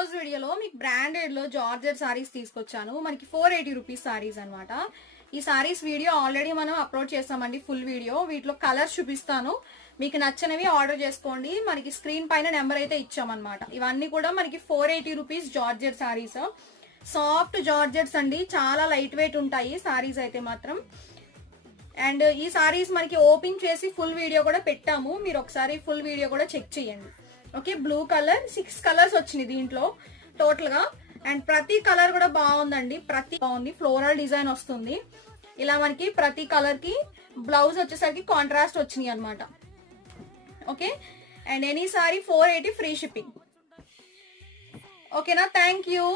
రోజు వీడియోలో మీకు బ్రాండెడ్ లో జార్జెట్ సారీస్ తీసుకొచ్చాను. మనకి 480 రూపీస్ సారీస్ అనమాట. ఈ సారీస్ వీడియో ఆల్రెడీ మనం అప్లోడ్ చేస్తామండి, ఫుల్ వీడియో. వీటిలో కలర్స్ చూపిస్తాను, మీకు నచ్చినవి ఆర్డర్ చేసుకోండి. మనకి స్క్రీన్ పైన నెంబర్ అయితే ఇచ్చామన్నమాట. ఇవన్నీ కూడా మనకి 480 rupees georgette saris. Soft georgettes అండి, చాలా లైట్ వెయిట్ ఉంటాయి సారీస్ అయితే మాత్రం. అండ్ ఈ సారీస్ మనకి ఓపెన్ చేసి ఫుల్ వీడియో కూడా పెట్టాము, మీరు ఒకసారి ఫుల్ వీడియో కూడా చెక్ చేయండి. ఓకే, బ్లూ కలర్ 6 కలర్స్ వచ్చినాయి దీంట్లో టోటల్ గా. అండ్ ప్రతి కలర్ కూడా బాగుందండి, ప్రతి బాగుంది. ఫ్లోరల్ డిజైన్ వస్తుంది ఇలా మనకి. ప్రతి కలర్ కి బ్లౌజ్ వచ్చేసరికి కాంట్రాస్ట్ వచ్చినాయి అనమాట. Okay, and any sorry 480 free shipping. ఓకేనా, థ్యాంక్ యూ.